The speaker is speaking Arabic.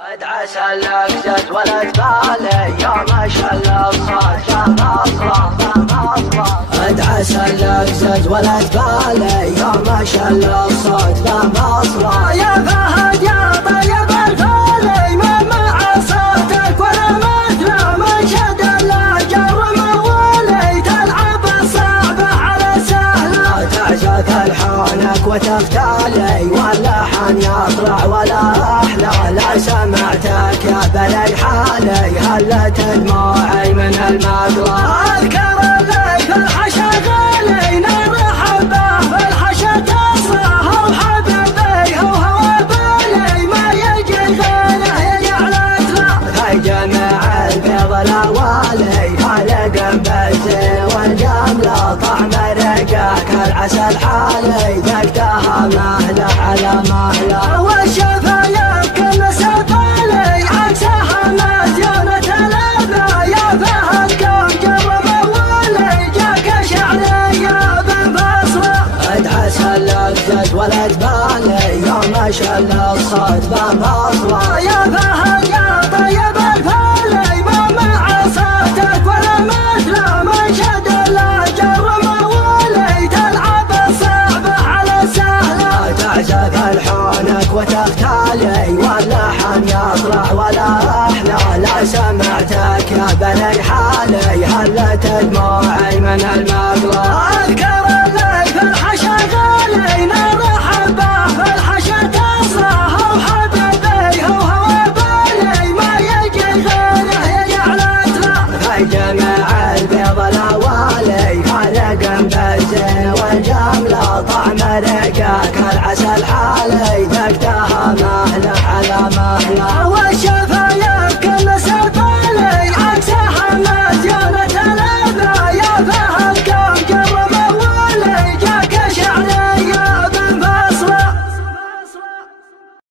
عسى لك زد ولد بالي يا ما شاء الله صاد عسى لك زد ولد بالي يا ما شاء الله صاد بمصر يا فهد يا طيب الفالي ما مع صوتك ولا مثله من شد اللهجة وموالي تلعب الصعبة على سهله تعزف الحانك وتفتالي واللحن يطلع ولا احلى لا سمعتك يا بلي حالي هلت دموعي من المقلى اذكر اللي في الحشا غالي نرحب به في الحشا تصرح وحبيبي هو بالي ما يجي غيره يجعلك له في جميع البيض الاوالي هلقم بالزين والجمله طعم رقاك العسل حالي ذقتها مهله على مهله والشفايا كل سفالي عكسها مزيونة الابا يا فهد قوم جرب اولي جاك شعريه بالبصره عسى لك زد ولد بالي يا ما شاء الله الصوت بمصره يا فهد يا طيب الفالي ما مع صوتك ولا مثله من شد اللهجه وموالي تلعب الصعبه على سهله تعزف الحانك وتختالي واللحن يطلع ولا احلى لا سمعتك يا بني حالي هلت دموعي من المقلى اذكر اللي في الحشا غالي نرحب به في الحشا تصرح وحبيبي هو بالي ما يجي غيره يجعلك له في جميع البيض الاوالي هلقم بالزين والجمله طعم رقاك العسل حالي ذقتها مهله على مهله